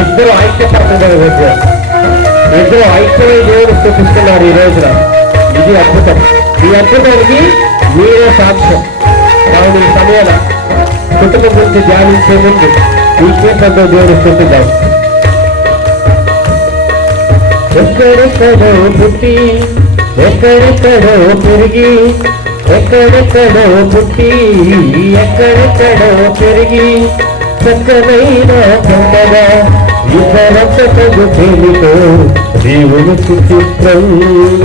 ఇద్దరు ఐక్యపడుతున్నారు. ఇద్దరు ఐక్యమై దేవుడు స్థుతిస్తున్నారు ఈ రోజున. ఇది అద్భుతం. ఈ అద్భుతానికి మీరే సాక్ష్యం. కావున ఈ సమయాన కుటుంబం గురించి ధ్యానించే ముందు ఈ కీర్తనతో దేవుడు స్థుతిద్దాం. ఎక్కడెక్కడో పుట్టి ఎక్కడెక్కడో పెరిగి, ఎక్కడెక్కడో పుట్టి ఎక్కడెక్కడో పెరిగి, చక్కనైన పంటగా ఇతరతగు ప్రేమితో దేవుని సుచిత్రం.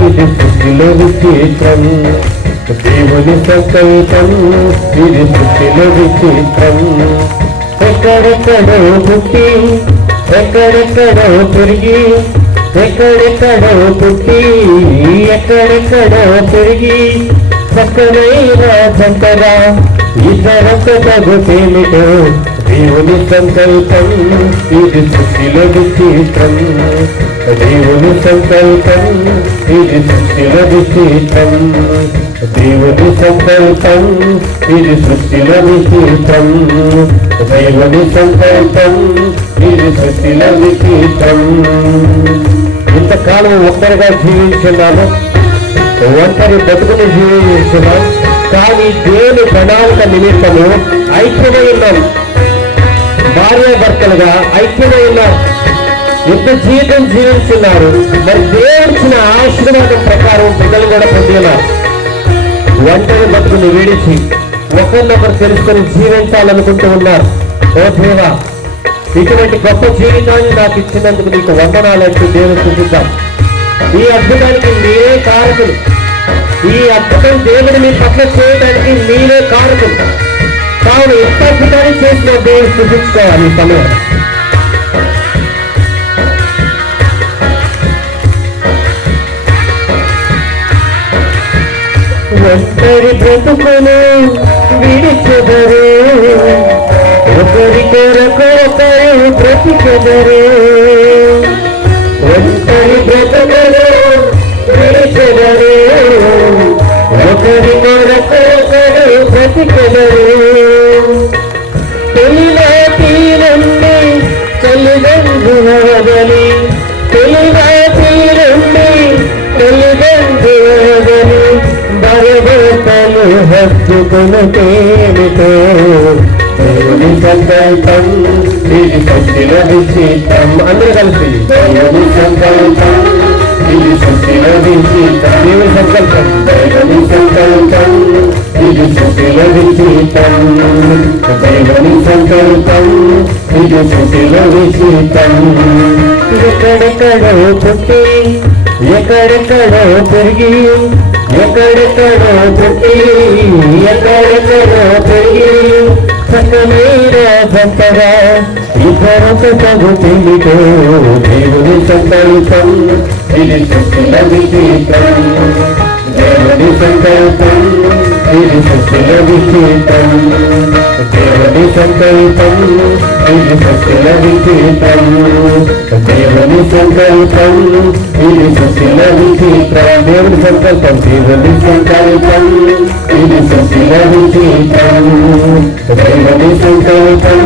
ఇది సృష్టిలో విచిత్రం, దేవుని సంకల్పం. ఇది సృష్టిలో విచిత్రం. ఎక్కడెక్కడో పుట్టి ఎక్కడెక్కడో పెరిగి, ఎక్కడెక్కడో పుట్టి ఎక్కడెక్కడో పెరిగి, చక్కనైన జంటగా ఇతరతగు ప్రేమితో దేవుని సంకల్పం. ఇది సృష్టిలో విచిత్రం, దేవుని సంకల్పం. ఇది సృష్టిలో విచిత్రం, దేవుని సంకల్పం. ఇది సృష్టిలో విచిత్రం, దేవుని సంకల్పం. ఇది సృష్టిలో విచిత్రం. ఇంతకాలం ఒక్కరిగా జీవించున్నాను, ఒంటరి బతుకుని జీవించున్నాం. కానీ దేవుని ప్రణాళిక నిమిత్తము ఐక్యమై ఉన్నాం. భార్యాభర్తలుగా ఐక్యమై ఉన్నారు. యుద్ధ జీవితం జీవించున్నారు. మరి దేవుడిచ్చిన ఆశీర్వాదం ప్రకారం పిల్లలు కూడా పొంది ఉన్నారు. ఒంటరి బతుకుని విడిచి ఒకరినొకరు తెలుసుకొని జీవించాలనుకుంటూ ఉన్నారు. ఓ దేవా, ఇటువంటి గొప్ప జీవితాన్ని నాకు ఇచ్చినందుకు నీకు వందనాలంటూ దేవుని స్తుతిద్దాం. ఈ అద్భుతానికి మీరే కారకులు. ఈ అద్భుతం దేవుడు మీ పట్ల చేయడానికి మీరే కారకులు. కావున ఎంత అద్భుతాన్ని చేసిన దేవుడు స్తుతించుకోవాలి ఈ సమయం. ఒంటరి బ్రతుకును విడిచెదరే, ఒకరి కొరకు ఒకరు బ్రతికెదరే. ఒంటరి బ్రతుకును విడిచెదరే, ఒకరి కొరకు ఒకరు బ్రతికెదరే. తెలివా తీరండి తల్లిదండ్రులని, తెలివా తీరండి తల్లిదండ్రులని, భరభర్తలు హత్తుకునటేమిటో దేవుని సంకల్పం. ఇది సృష్టిలో విచిత్రం. అందరూ కలిసి దేవుని సంకల్పం. ఇది సృష్టిలో విచిత్రం. దేవుని సంకల్పం, దేవుని సంకల్పం. ఇది సృష్టిలో విచిత్రం, దేవుని సంకల్పం. ఇది సృష్టిలో విచిత్రం. ఎక్కడెక్కడో పుట్టి ఎక్కడెక్కడో పెరిగి, ఎక్కడెక్కడో పుట్టి ఎక్కడెక్కడో పెరిగి, చక్కనైన జంటగా ఇతరతగు ప్రేమితో దేవుని సంకల్పం. ఇది సృష్టిలో విచిత్రం, దేవుని సంకల్పం. ఇది సృష్టిలో విచిత్రం, దేవుని సంకల్పం. ఇది సృష్టిలో విచిత్రం, దేవుని సంకల్పం. ఇది సృష్టిలో విచిత్రం, దేవుని సంకల్పం. దేవుని సంకల్పం. ఇది సృష్టిలో విచిత్రం, దేవుని సంకల్పం.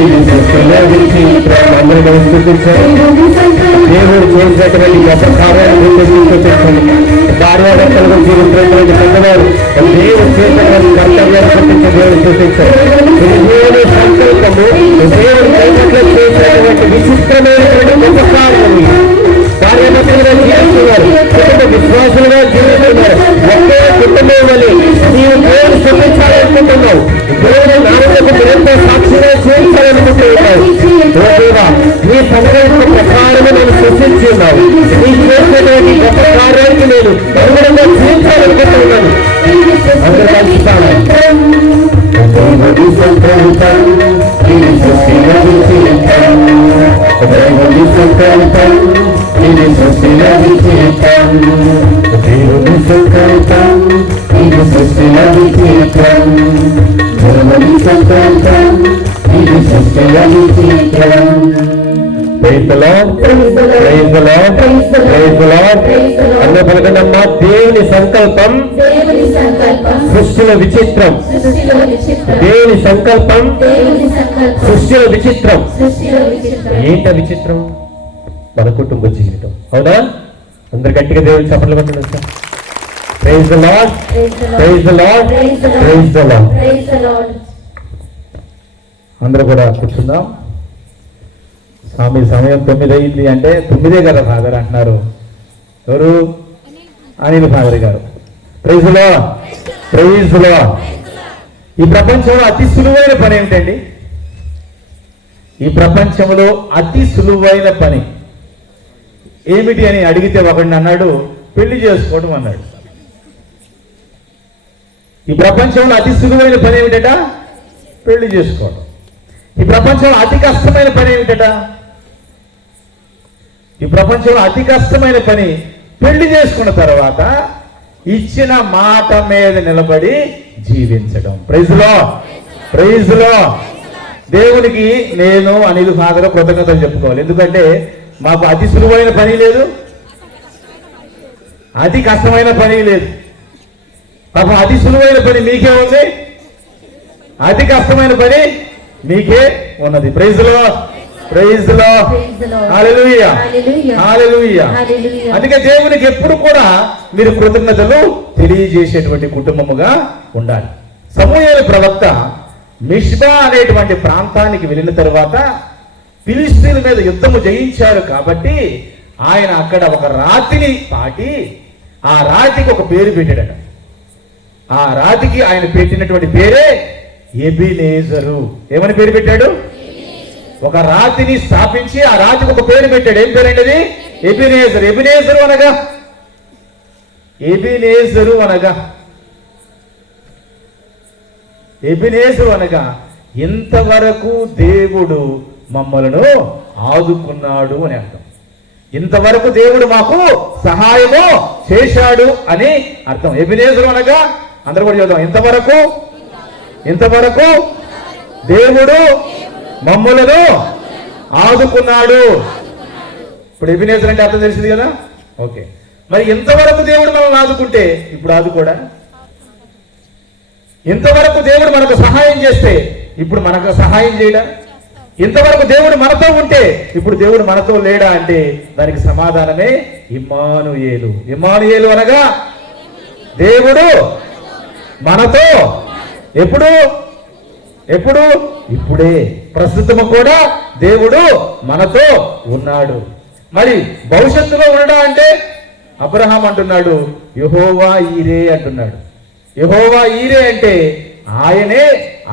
ఇది సృష్టిలో విచిత్రం. అందరూ స్తుతించారు. దేవుడు చేసినటువంటి గొప్ప కార్యాలను స్తుతించండి. భార్యాభర్తలకు జీవించినటువంటి పెద్దవారు దేవుడు చేసినటువంటి కర్తవ్యాన్ని గుర్తించి దేవుడు స్తుతించారు. దేవుని సంకల్పము, దేవుడు చేసినటువంటి విచిత్రమైనటువంటి గొప్ప కార్యము. భార్యాభర్తలుగా జీవిస్తున్నారు, కుటుంబ విశ్వాసులుగా జీవిస్తున్నారు. ఒకే కుటుంబం వల్ల నీవు దేవుడు స్తుతించాలనుకుంటున్నావు. దేవుడు నామములకు ఎంతో సాక్షిగా చేయించాలనుకుంటున్నావు. ఓ దేవా, నీ సంకల్పం ప్రకారమే నేను సృష్టించి ఉన్నావు. నీ చేసినటువంటి గొప్ప కార్యానికి నేను అనుగుణంగా జీవించాలనుకుంటున్నాను. అందరూ కలుస్తాను. దేవుని సంకల్పం. ఇది సృష్టిలో విచిత్రం, దేవుని సంకల్పం. ఇది సృష్టిలో విచిత్రం, దేవుని సంకల్పం. ఇది సృష్టిలో విచిత్రం, దేవుని సంకల్పం. ఇది సృష్టిలో విచిత్రం. Praise the Lord, praise the Lord, praise the Lord. అన్న పలకనమ్మా, దేవుని సంకల్పం సృష్టిలో విచిత్రం, దేవుని సంకల్పం సృష్టిలో విచిత్రం. ఏంట విచిత్రం? మన కుటుంబ జీవితం. అవునా? అందరు గట్టిగా దేవుని చప్పట్లు కొట్టండి sir. Praise the Lord, praise the Lord, praise the Lord. అందరూ కూడా కూర్చుందాం. స్వామి సమయం 9 అయింది అంటే 9 కదా ఫాదర్ అంటున్నారు. ఎవరు? అనిల్ ఫాదర్ గారు. Praise the Lord, praise the Lord. ఈ ప్రపంచంలో అతి సులువైన పని ఏమిటండి? ఈ ప్రపంచంలో అతి సులువైన పని ఏమిటి అని అడిగితే ఒకడిని అన్నాడు, పెళ్లి చేసుకోవడం అన్నాడు. ఈ ప్రపంచంలో అతి సులువైన పని ఏమిటట? పెళ్లి చేసుకోవడం. ఈ ప్రపంచంలో అతి కష్టమైన పని ఏమిటట? ఈ ప్రపంచంలో అతి కష్టమైన పని పెళ్లి చేసుకున్న తర్వాత ఇచ్చిన మాట మీద నిలబడి జీవించడం. Praise Lord, praise Lord. దేవునికి నేను అనిల్ ఫాదర్ కృతజ్ఞతలు చెప్పుకోవాలి. ఎందుకంటే మాకు అతి సులువైన పని లేదు, అతి కష్టమైన పని లేదు. పాపం అతి సులువైన పని మీకే ఉంది, అతి కష్టమైన పని మీకే ఉన్నది. Praise Lord, praise lord, hallelujah, హల్లెలూయా. అందుకే దేవునికి ఎప్పుడు కూడా మీరు కృతజ్ఞతలు తెలియజేసేటువంటి కుటుంబముగా ఉండాలి. సమూయేలు ప్రవక్త మిష్పా అనేటువంటి ప్రాంతానికి వెళ్ళిన తరువాత ఫిలిష్తీయుల మీద యుద్ధము జయించారు కాబట్టి ఆయన అక్కడ ఒక రాతిని పాటి ఆ రాతికి ఒక పేరు పెట్టాడట. ఆ రాతికి ఆయన పెట్టినటువంటి పేరే ఎబినేజరు. ఏమని పేరు పెట్టాడు? ఒక రాతిని స్థాపించి ఆ రాతికి ఒక పేరు పెట్టాడు. ఏం పేరండి అది? ఎబినేజరు. ఎబినేజరు అనగా, ఎబినేజరు అనగా, ఎబినేజరు అనగా ఇంతవరకు దేవుడు మమ్మలను ఆదుకున్నాడు అని అర్థం. ఇంతవరకు దేవుడు మాకు సహాయము చేశాడు అని అర్థం. ఎబినేజరు అనగా అందరూ కూడా చూద్దాం. ఇంతవరకు, ఇంతవరకు దేవుడు మమ్మలను ఆదుకున్నాడు. ఇప్పుడు ఎబినేజర్ అంటే అర్థం తెలిసింది కదా. ఓకే, మరి ఇంతవరకు దేవుడు మనల్ని ఆదుకుంటే ఇప్పుడు ఆదుకోడా? ఇంతవరకు దేవుడు మనకు సహాయం చేస్తే ఇప్పుడు మనకు సహాయం చేయడా? ఇంతవరకు దేవుడు మనతో ఉంటే ఇప్పుడు దేవుడు మనతో లేడా అంటే దానికి సమాధానమే ఇమ్మానుయేలు. ఇమ్మానుయేలు అనగా దేవుడు మనతో ఎప్పుడు, ఎప్పుడు? ఇప్పుడే, ప్రస్తుతము కూడా దేవుడు మనతో ఉన్నాడు. మరి భవిష్యత్తులో ఉండడా అంటే అబ్రహాం అంటున్నాడు యెహోవా ఈరే అంటున్నాడు. యెహోవా ఈరే అంటే ఆయనే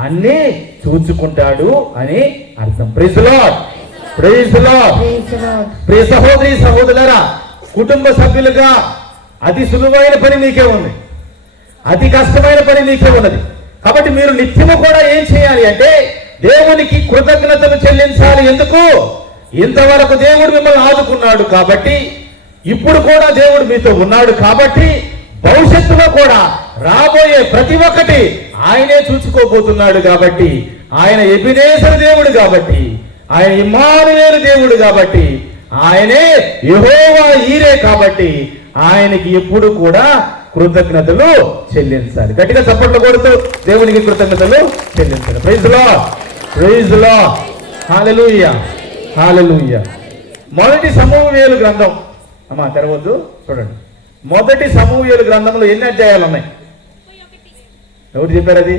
అన్ని చూచుకుంటాడు అని అర్థం. Praise Lord, praise Lord. ప్రియ సహోదరి సహోదరులారా, కుటుంబ సభ్యులుగా అతి సులువైన పని మీకే ఉంది, అతి కష్టమైన పని మీకే ఉన్నది. కాబట్టి మీరు నిత్యము కూడా ఏం చేయాలి అంటే దేవునికి కృతజ్ఞతలు చెల్లించాలి. ఎందుకు? ఇంతవరకు దేవుడు మిమ్మల్ని ఆదుకున్నాడు కాబట్టి, ఇప్పుడు కూడా దేవుడు మీతో ఉన్నాడు కాబట్టి, భవిష్యత్తులో కూడా రాబోయే ప్రతి ఒక్కటి ఆయనే చూసుకోబోతున్నాడు కాబట్టి, ఆయన ఎబినేజరు దేవుడు కాబట్టి, ఆయన ఇమ్మానుయేలు దేవుడు కాబట్టి, ఆయనే యెహోవా ఈరే కాబట్టి ఆయనకి ఎప్పుడు కూడా కృతజ్ఞతలు చెల్లించాలి. గట్టిగా చప్పట్లు కొడుతూ దేవునికి కృతజ్ఞతలు చెల్లించాలి. Praise Lord, praise lord, hallelujah, hallelujah. మొదటి సమూయేలు గ్రంథం, అమ్మా తెరవద్దు, చూడండి. మొదటి సమూయేలు గ్రంథంలో ఎన్ని అధ్యాయాలు ఉన్నాయి? ఎవరు చెప్పారు అది?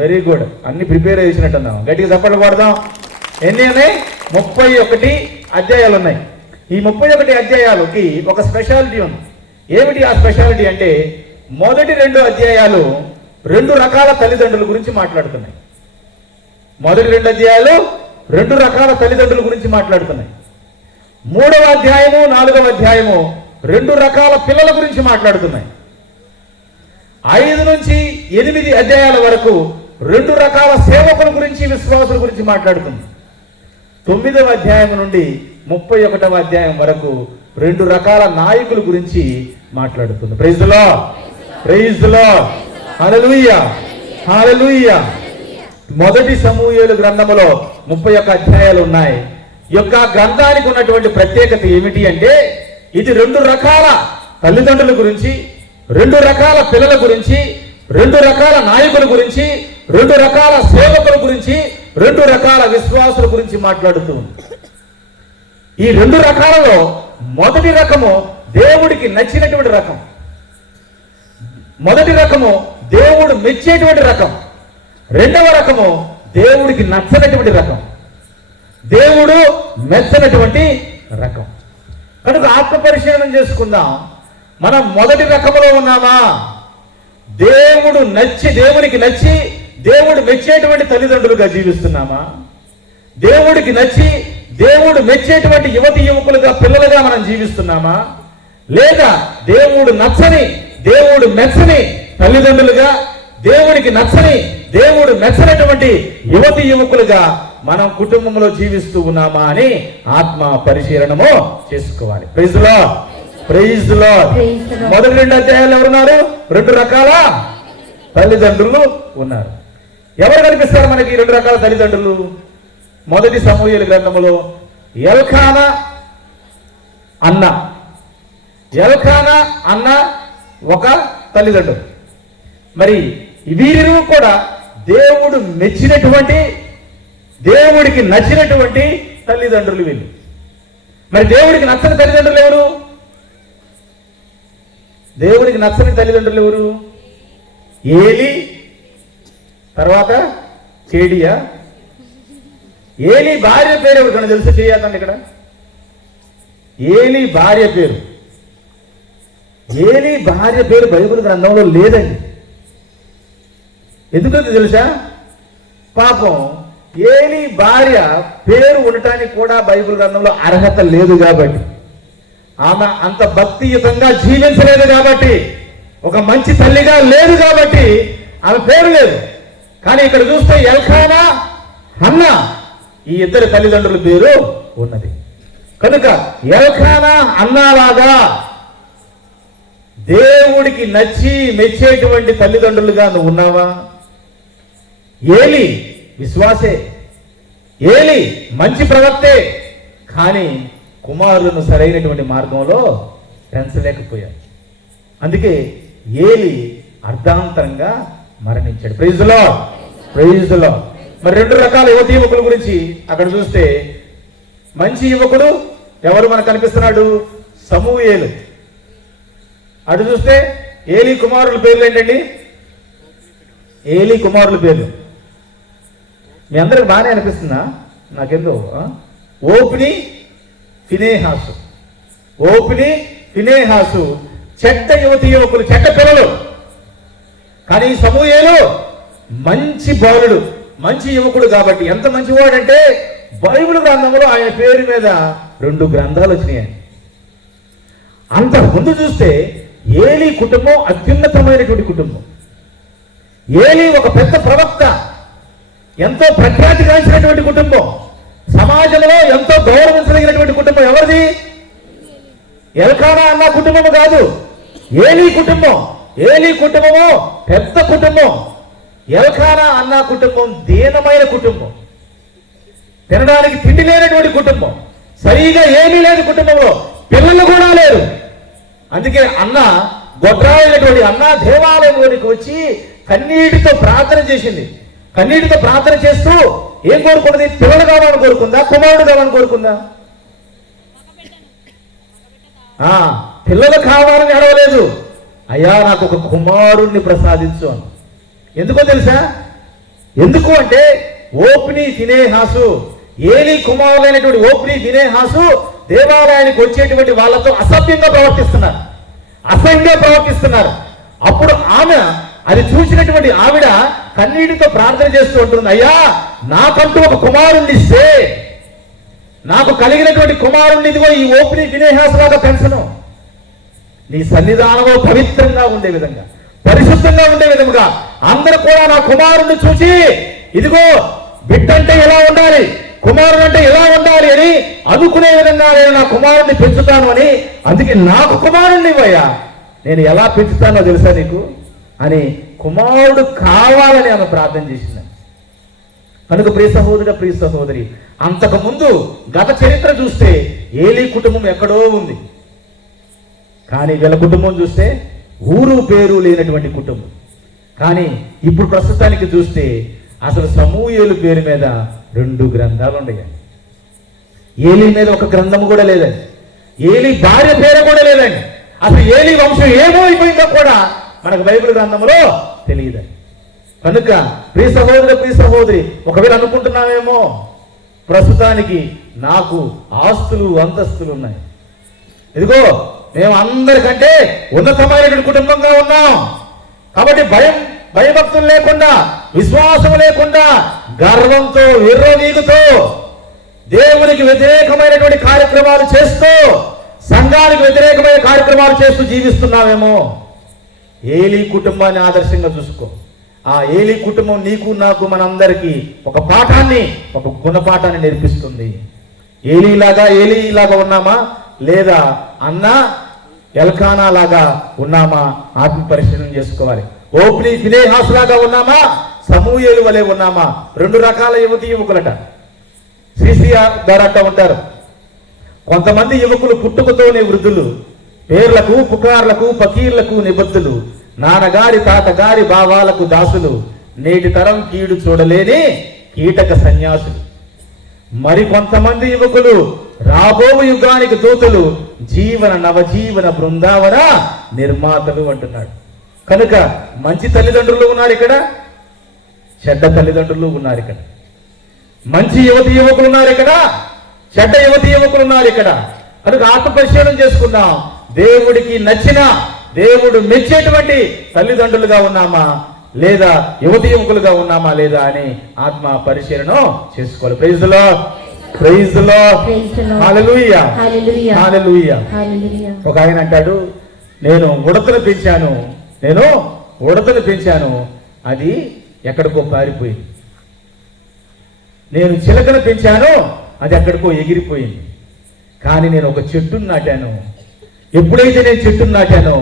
వెరీ గుడ్, అన్ని ప్రిపేర్ చేసినట్టున్నాం. గట్టిగా చప్పట్లు కొడదాం. ఎన్ని ఉన్నాయి? 31 అధ్యాయాలు ఉన్నాయి. ఈ 31 అధ్యాయాలకి ఒక స్పెషాలిటీ ఉంది. ఏమిటి ఆ స్పెషాలిటీ అంటే మొదటి 2 అధ్యాయాలు 2 రకాల తల్లిదండ్రుల గురించి మాట్లాడుతున్నాయి. మొదటి 2 అధ్యాయాలు 2 రకాల తల్లిదండ్రుల గురించి మాట్లాడుతున్నాయి. 3వ అధ్యాయము 4వ అధ్యాయము 2 రకాల పిల్లల గురించి మాట్లాడుతున్నాయి. 5 నుంచి 8 అధ్యాయాల వరకు 2 రకాల సేవకుల గురించి, విశ్వాసుల గురించి మాట్లాడుతుంది. 9వ అధ్యాయం నుండి 31వ అధ్యాయం వరకు 2 రకాల నాయకుల గురించి మాట్లాడుతుంది. Praise the Lord, praise the Lord, hallelujah, hallelujah. మొదటి సమూయేలు గ్రంథములో 31 అధ్యాయాలు ఉన్నాయి. ఈ యొక్క గ్రంథానికి ఉన్నటువంటి ప్రత్యేకత ఏమిటి అంటే ఇది 2 రకాల తల్లిదండ్రుల గురించి, 2 రకాల పిల్లల గురించి రెండు రకాల నాయకుల గురించి, రెండు రకాల సేవకుల గురించి, రెండు రకాల విశ్వాసుల గురించి మాట్లాడుతూ ఉంది. ఈ రెండు రకాలలో మొదటి రకము దేవుడికి నచ్చినటువంటి రకం, మొదటి రకము దేవుడు మెచ్చేటువంటి రకం, రెండవ రకము దేవుడికి నచ్చనటువంటి రకం, దేవుడు మెచ్చనటువంటి రకం. కనుక ఆత్మ పరిశీలన చేసుకుందాం. మనం మొదటి రకములో ఉన్నామా? దేవునికి నచ్చి దేవుడు మెచ్చేటువంటి తల్లిదండ్రులుగా జీవిస్తున్నామా? దేవుడికి నచ్చి దేవుడు మెచ్చేటువంటి యువతి యువకులుగా, పిల్లలుగా మనం జీవిస్తున్నామా? లేదా దేవుడు నచ్చని దేవుడు మెచ్చని తల్లిదండ్రులుగా, దేవుడికి నచ్చని దేవుడు మెచ్చనటువంటి యువతి యువకులుగా మనం కుటుంబంలో జీవిస్తూ ఉన్నామా అని ఆత్మ పరిశీలనము చేసుకోవాలి. Praise the Lord, praise the Lord. మొదటి 2 అధ్యాయాలు ఎవరున్నారు? 2 రకాల తల్లిదండ్రులు ఉన్నారు. ఎవరు కనిపిస్తారు మనకి 2 రకాల తల్లిదండ్రులు? మొదటి సమూయేలు గ్రంథములో ఎల్కానా అన్న, ఎల్కానా అన్న ఒక తల్లిదండ్రులు. మరి వీరిరువు కూడా దేవుడు మెచ్చినటువంటి, దేవుడికి నచ్చినటువంటి తల్లిదండ్రులు వీళ్ళు. మరి దేవుడికి నచ్చని తల్లిదండ్రులు ఎవరు? దేవుడికి నచ్చని తల్లిదండ్రులు ఎవరు? ఏలి, తర్వాత కేడియా. ఏలి భార్య పేరు ఎవరికన్నా తెలుసు? చేయాలండి ఇక్కడ. ఏలి భార్య పేరు, ఏలి భార్య పేరు బైబిల్ గ్రంథంలో లేదండి. ఎందుకంటే తెలుసా? పాపం ఏలి భార్య పేరు ఉండటానికి కూడా బైబిల్ గ్రంథంలో అర్హత లేదు కాబట్టి, ఆమె అంత భక్తియుతంగా జీవించలేదు కాబట్టి, ఒక మంచి తల్లిగా లేదు కాబట్టి ఆమె పేరు లేదు. కానీ ఇక్కడ చూస్తే ఎల్కానా, హన్న, ఈ ఇద్దరు తల్లిదండ్రుల పేరు ఉన్నది. కనుక ఎల్కానా అన్నలాగా దేవుడికి నచ్చి మెచ్చేటువంటి తల్లిదండ్రులుగా నువ్వు ఉన్నావా? ఏలి విశ్వాసే, ఏలి మంచి ప్రవక్తే, కానీ కుమారులను సరైనటువంటి మార్గంలో పెంచలేకపోయాడు. అందుకే ఏలి అర్ధాంతరంగా మరణించాడు. Praise the Lord, praise the Lord. మరి 2 రకాల యువతి యువకుల గురించి అక్కడ చూస్తే, మంచి యువకుడు ఎవరు మనకు కనిపిస్తున్నాడు? సమూయేలు. అటు చూస్తే ఏలి కుమారుల పేర్లు ఏంటండి? ఏలి కుమారుల పేర్లు మీ అందరికి బాగానే అనిపిస్తుందా? నాకెందో ఓప్ని, ఫినేహాసు. ఓప్ని, ఫినేహాసు చెడ్డ యువతి యువకులు, చెడ్డ పిల్లలు. కానీ సమూయేలు మంచి బాలుడు, మంచి యువకుడు. కాబట్టి ఎంత మంచివాడంటే బైబిల్ గ్రంథంలో ఆయన పేరు మీద 2 గ్రంథాలు వచ్చినాయి. అంత ముందు చూస్తే ఏలి కుటుంబం అత్యున్నతమైనటువంటి కుటుంబం. ఏలి ఒక పెద్ద ప్రవక్త, ఎంతో ప్రఖ్యాతి గాంచినటువంటి కుటుంబం, సమాజంలో ఎంతో గౌరవించదగినటువంటి కుటుంబం. ఎవరిది? ఎల్కానా అన్న కుటుంబము కాదు, ఏలి కుటుంబం. ఏలి కుటుంబము పెద్ద కుటుంబం. ఎల్కానా అన్న కుటుంబం దీనమైన కుటుంబం, తినడానికి తిండి లేనటువంటి కుటుంబం, సరిగా ఏమీ లేదు కుటుంబంలో, పిల్లలు కూడా లేరు. అందుకే అన్న గొడ్రాయినటువంటి అన్న దేవాలయంలోనికి వచ్చి కన్నీటితో ప్రార్థన చేసింది. కన్నీటితో ప్రార్థన చేస్తూ ఏం కోరుకున్నది? పిల్లలు కావాలని కోరుకుందా? కుమారుడు కావాలని కోరుకుందా? పిల్లలు కావాలని అడవలేదు, అయ్యా నాకు ఒక కుమారుణ్ణి ప్రసాదించు అని. ఎందుకో తెలుసా? ఎందుకు అంటే ఓప్ని, ఫినేహాసు, ఏలి కుమారులైనటువంటి ఓప్ని, ఫినేహాసు దేవాలయానికి వచ్చేటువంటి వాళ్ళతో అసభ్యంగా ప్రవర్తిస్తున్నారు. అప్పుడు ఆమె అది చూసినటువంటి ఆవిడ కన్నీటితో ప్రార్థన చేస్తూ ఉంటుంది, అయ్యా నాకంటూ ఒక కుమారుణ్ణి ఇస్తే, నాకు కలిగినటువంటి కుమారుణ్ణి ఇదిగో ఈ ఓప్ని, ఫినేహాసు లాగా పెంచను, నీ సన్నిధానంలో పవిత్రంగా ఉండే విధంగా, పరిశుద్ధంగా ఉండే విధముగా అందరూ కూడా నా కుమారుణ్ణి చూసి ఇదిగో బిడ్డంటే ఎలా ఉండాలి, కుమారుడు అంటే ఎలా ఉండాలి అని అనుకునే విధంగా నేను నా కుమారుణ్ణి పెంచుతాను అని. అందుకే నాకు కుమారుణ్ణి ఇవ్వయ్యా, నేను ఎలా పెంచుతానో తెలుసా నీకు అని కుమారుడు కావాలని ఆమె ప్రార్థన చేసింది. కనుక ప్రియ సహోదరుడు, ప్రియ సహోదరి, అంతకుముందు గత చరిత్ర చూస్తే ఏలీ కుటుంబం ఎక్కడో ఉంది. కానీ వీళ్ళ కుటుంబం చూస్తే ఊరు పేరు లేనటువంటి కుటుంబం. కానీ ఇప్పుడు ప్రస్తుతానికి చూస్తే అసలు సమూయేలు పేరు మీద 2 గ్రంథాలు ఉన్నాయి. ఏలీ మీద ఒక గ్రంథము కూడా లేదండి. ఏలీ భార్య పేరు కూడా లేదండి. అసలు ఏలీ వంశం ఏమో అయిపోయిందో కూడా మనకు బైబిల్ గ్రంథంలో తెలియదండి. కనుక ప్రియ సహోదరి ఒకవేళ అనుకుంటున్నామేమో ప్రస్తుతానికి నాకు ఆస్తులు అంతస్తులు ఉన్నాయి, ఇదిగో మేము అందరికంటే ఉన్నతమైనటువంటి కుటుంబంగా ఉన్నాం కాబట్టి భయభక్తులు లేకుండా, విశ్వాసం లేకుండా, గర్వంతో విర్రవీగుతో దేవునికి వ్యతిరేకమైనటువంటి కార్యక్రమాలు చేస్తూ, సంఘానికి వ్యతిరేకమైన కార్యక్రమాలు చేస్తూ జీవిస్తున్నామేమో. ఏలీ కుటుంబాన్ని ఆదర్శంగా చూసుకో. ఆ ఏలీ కుటుంబం నీకు నాకు మనందరికీ ఒక పాఠాన్ని, ఒక గుణపాఠాన్ని నేర్పిస్తుంది. ఏలీలాగా ఉన్నామా, లేదా అన్న ఎల్కానా లాగా ఉన్నామా ఆత్మ పరిశీలన చేసుకోవాలి. ఓప్ని ఫినేహాస్ లాగా ఉన్నామా, సమూయేలు వలె ఉన్నామా? 2 రకాల యువకులట శ్రీశ్రీ ఉంటారు. కొంతమంది యువకులు పుట్టుకతోనే వృద్ధులు, పేర్లకు పుకార్లకు ఫకీర్లకు నిబద్ధులు, నాన్నగారి తాతగారి భావాలకు దాసులు, నేటి తరం కీడు చూడలేని కీటక సన్యాసులు. మరి కొంతమంది యువకులు రాబో యుగానికి దూతలు, నవజీవన బృందావన నిర్మాతలు అంటున్నాడు. కనుక మంచి తల్లిదండ్రులు ఉన్నారు ఇక్కడ, చెడ్డ తల్లిదండ్రులు ఉన్నారు ఇక్కడ. మంచి యువకులు ఉన్నారు ఇక్కడ, చెడ్డ యువకులు ఉన్నారు ఇక్కడ. కనుక ఆత్మ పరిశీలన చేసుకుందాం. దేవుడికి నచ్చిన, దేవుడు మెచ్చేటువంటి తల్లిదండ్రులుగా ఉన్నామా, లేదా యువకులుగా ఉన్నామా లేదా అని ఆత్మ పరిశీలన చేసుకోవాలి. Praise the Lord, praise the Lord, hallelujah, hallelujah. ఒక ఆయన అంటాడు, నేను ఉడతను పెంచాను, అది ఎక్కడికో పారిపోయింది. నేను చిలకను పెంచాను, అది ఎక్కడికో ఎగిరిపోయింది. కానీ నేను ఒక చెట్టును నాటాను. ఎప్పుడైతే నేను చెట్టును నాటానో,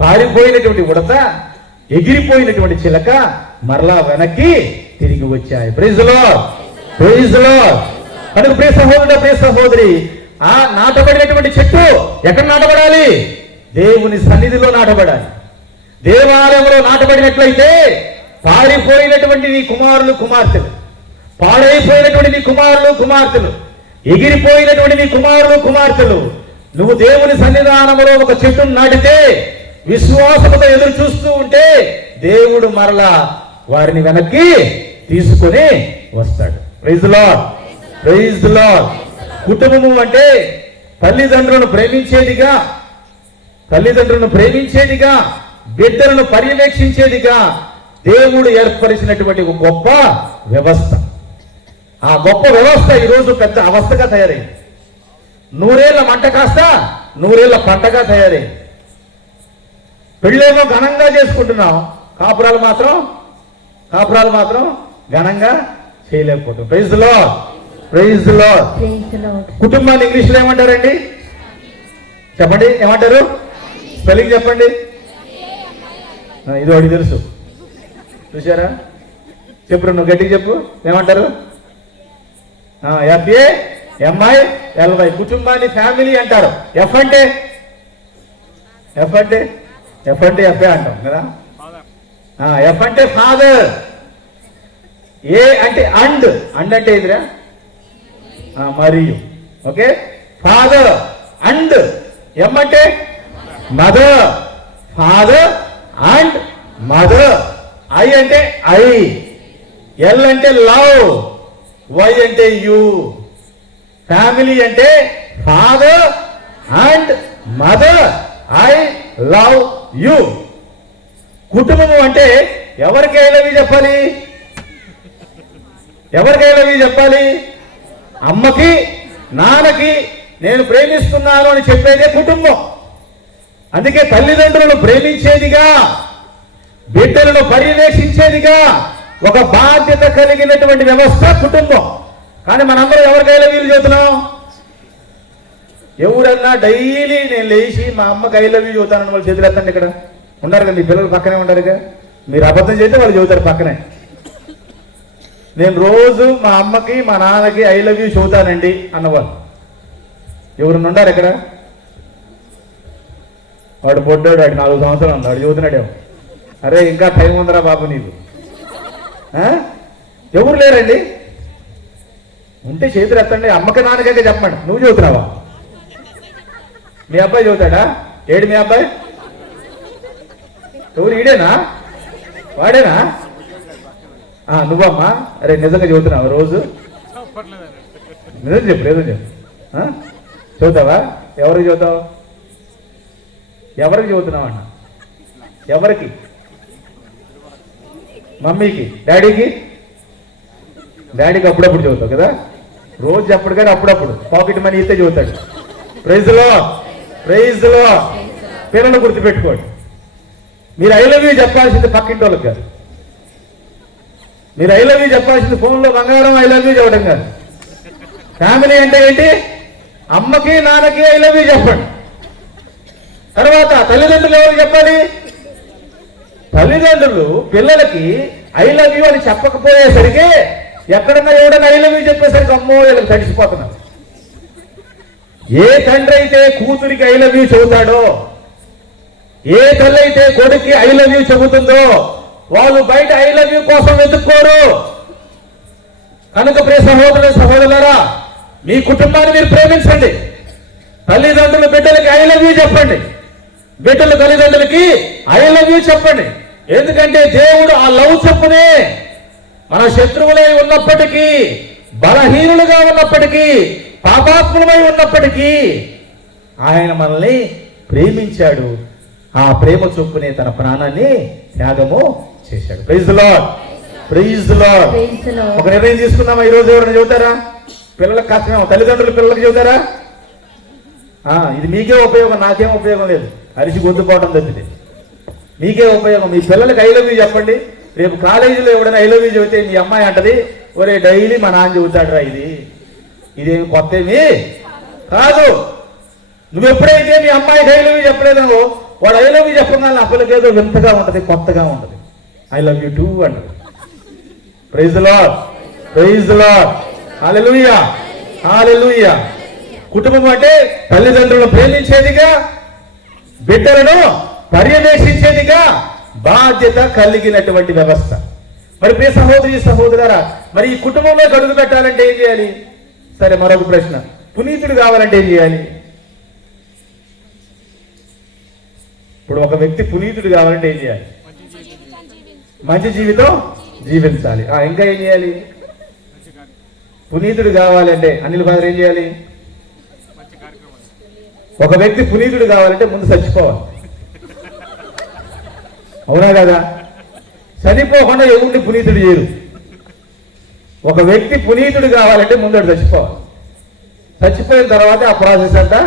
పారిపోయినటువంటి ఉడత, ఎగిరిపోయినటువంటి చిలక మరలా వెనక్కి తిరిగి వచ్చాయి. Praise the Lord, praise the Lord. కనుక ప్రియ సహోదరి, ఆ నాటబడినటువంటి చెట్టు ఎక్కడ నాటబడాలి? దేవుని సన్నిధిలో నాటబడాలి. దేవాలయంలో నాటబడినట్లయితే పారిపోయినటువంటి నీ కుమారులు కుమార్తెలు, పాడైపోయినటువంటి నీ కుమారులు కుమార్తెలు, ఎగిరిపోయినటువంటి నీ కుమారులు కుమార్తెలు, నువ్వు దేవుని సన్నిధానంలో ఒక చెట్టును నాటితే, విశ్వాసముతో ఎదురు చూస్తూ ఉంటే, దేవుడు మరలా వారిని వెనక్కి తీసుకొని వస్తాడు. Praise the Lord, praise the Lord. కుటుంబము అంటే తల్లిదండ్రులను ప్రేమించేదిగా, బిడ్డలను పర్యవేక్షించేదిగా దేవుడు ఏర్పరిచినటువంటి ఒక గొప్ప వ్యవస్థ. ఆ గొప్ప వ్యవస్థ ఈరోజు పెద్ద అవస్థగా తయారైంది. 100 ఏళ్ల మంట కాస్త 100 ఏళ్ల పంటగా తయారైంది. పెళ్ళేమో ఘనంగా చేసుకుంటున్నాం, కాపురాలు మాత్రం ఘనంగా చేయలేకపోతాం. Praise the Lord, praise the Lord. కుటుంబాన్ని ఇంగ్లీష్లో ఏమంటారండి? చెప్పండి, ఏమంటారు? స్పెల్లింగ్ చెప్పండి. ఇది వాడికి తెలుసు, చూసారా? చెప్పు, నువ్వు గట్టిగా చెప్పు, ఏమంటారు? FAMILY. కుటుంబాన్ని ఫ్యామిలీ అంటారు. ఎఫ్ అంటే FA అంటాం కదా. ఎఫ్ అంటే ఫాదర్, ఏ అంటే అండ్ అంటే ఇదిరా మరియు. Okay, father and. ఎం అంటే mother, father and mother. I అంటే ఐ, ఎల్ అంటే లవ్, వై అంటే యు. ఫ్యామిలీ అంటే father and mother, I love you. కుటుంబము అంటే ఎవరికి ఐ లవ్ యు చెప్పాలి? అమ్మకి నాన్నకి నేను ప్రేమిస్తున్నాను అని చెప్పేదే కుటుంబం. అందుకే తల్లిదండ్రులను ప్రేమించేదిగా, బిడ్డలను పర్యవేక్షించేదిగా ఒక బాధ్యత కలిగినటువంటి వ్యవస్థ కుటుంబం. కానీ మనందరం ఎవరికి ఐ లవ్ యు చెబుతున్నాం? ఎవరన్నా డైలీ నేను లేచి మా అమ్మకి ఐ లవ్ యు చెబుతానని వాళ్ళు చేతులు ఎత్తండి. ఇక్కడ ఉన్నారు కదా, మీ పిల్లలు పక్కనే ఉండారుగా. మీరు అబద్ధం చేస్తే వాళ్ళు చెబుతారు పక్కనే. నేను రోజు మా అమ్మకి మా నాన్నకి ఐ లవ్ యూ చెబుతానండి అన్నవాళ్ళు ఎవరు ఉండారు ఇక్కడ? వాడు పొడ్డాడు, వాడు 4 సంవత్సరాలు ఉన్నాడు, చెబుతున్నాడేమో. అరే ఇంకా టైం ఉందరా బాబు నీకు. ఎవరు లేరండి? ఉంటే చేతులు ఎత్తండి. అమ్మకి నాన్నకైతే చెప్పండి. నువ్వు చదువుతున్నావా? మీ అబ్బాయి చదువుతాడా? ఏడు మీ అబ్బాయి? ఎవరు? ఈడేనా? వాడేనా? నువ్వమ్మా? అరే నిజంగా చదువుతున్నావా రోజు? నిజం చెప్పు, నిజం చెప్పు. చదువుతావా? ఎవరికి చదువుతావు? ఎవరికి చదువుతున్నావు అన్న? ఎవరికి? మమ్మీకి, డాడీకి? డాడీకి అప్పుడప్పుడు చదువుతావు కదా, రోజు చెప్పడు కానీ అప్పుడప్పుడు పాకెట్ మనీ ఇస్తే చదువుతాడు. ప్రైజ్ లో, ప్రైజ్ లో. పిల్లలు గుర్తుపెట్టుకోండి, మీరు ఐ లవ్ యూ చెప్పాల్సింది పక్కింటి వాళ్ళకి కాదు. మీరు ఐ లవ్ యూ చెప్పాల్సింది ఫోన్లో బంగారం ఐ లవ్ యూ చెప్పడం కాదు. ఫ్యామిలీ అంటే ఏంటి? అమ్మకి నాన్నకి ఐ లవ్ యూ చెప్పండి. తర్వాత తల్లిదండ్రులు ఎవరికి చెప్పాలి? తల్లిదండ్రులు పిల్లలకి ఐ లవ్ యూ అని చెప్పకపోయేసరికి ఎక్కడన్నా ఎవడన్నా ఐ లవ్ యూ చెప్పేసరికి అమ్మో వీళ్ళకి తడిసిపోతున్నారు. ఏ తండ్రి అయితే కూతురికి ఐ లవ్ యూ చెబుతాడో, ఏ తల్లి అయితే కొడుక్కి ఐ లవ్ యూ చెబుతుందో వాళ్ళు బయట ఐ లవ్ యూ కోసం వెతుక్కోరు. కనుక ప్రియ సహోదరుల సహోదరులారా, మీ కుటుంబాన్ని మీరు ప్రేమించండి. తల్లిదండ్రులు బిడ్డలకి ఐ లవ్ యూ చెప్పండి, బిడ్డలు తల్లిదండ్రులకి ఐ లవ్ యూ చెప్పండి. ఎందుకంటే దేవుడు ఆ లవ్ చెప్పునే మన శత్రువులై ఉన్నప్పటికీ, బలహీనులుగా ఉన్నప్పటికీ, పాపాత్ములమై ఉన్నప్పటికీ ఆయన మనల్ని ప్రేమించాడు. ఆ ప్రేమ చొప్పునే తన ప్రాణాన్ని త్యాగము చేశాడు. Praise the Lord, praise the Lord. ఒక నిర్ణయం తీసుకుందామా ఈ రోజు? ఎవరైనా చెబుతారా? పిల్లలకు కష్టమేమో, తల్లిదండ్రులు పిల్లలకు చెబుతారా? ఇది మీకే ఉపయోగం, నాకేం ఉపయోగం లేదు. అరిచి గొంతుపోవడం తప్పితే మీకే ఉపయోగం. మీ పిల్లలకి ఐ లవ్ యూ చెప్పండి. రేపు కాలేజీలో ఎవడైనా ఐ లవ్ యూ చెబితే మీ అమ్మాయి అంటది, ఒరే డైలీ మా నాన్న చెబుతాడు రా, ఇదేమి కొత్త ఏమి కాదు. నువ్వు ఎప్పుడైతే మీ అమ్మాయికి ఐ లవ్ యూ చెప్పలేదు, వాడు ఐ లవ్ యూ చెప్పగానే ఆ పిల్లకి ఏదో వింతగా ఉంటది, కొత్తగా ఉంటది. ఐ లవ్ యూ టూ అంటది. Praise the Lord, praise the Lord. Hallelujah, hallelujah. కుటుంబం అంటే తల్లిదండ్రులను ప్రేమించేదిగా, బిడ్డలను పర్యవేక్షించేదిగా బాధ్యత కలిగినటువంటి వ్యవస్థ. మరి ప్రియ సహోదరి సహోదరులారా, మరి ఈ కుటుంబంలో అడుగు పెట్టాలంటే ఏం చేయాలి? సరే, మరొక ప్రశ్న, పునీతుడు కావాలంటే ఏం చేయాలి? ఇప్పుడు ఒక వ్యక్తి పునీతుడు కావాలంటే ఏం చేయాలి? మంచి జీవితం జీవించాలి. ఇంకా ఏం చేయాలి? పునీతుడు కావాలంటే అనిల్ ఫాదర్ ఏం చేయాలి? ఒక వ్యక్తి పునీతుడు కావాలంటే ముందు చచ్చిపోవాలి. అవునా కదా? చనిపోకుండా ఎవరిని పునీతుడు చేయరు. ఒక వ్యక్తి పునీతుడు కావాలంటే ముందు చచ్చిపోవాలి. చచ్చిపోయిన తర్వాత ఆ ప్రాసెస్ అంతా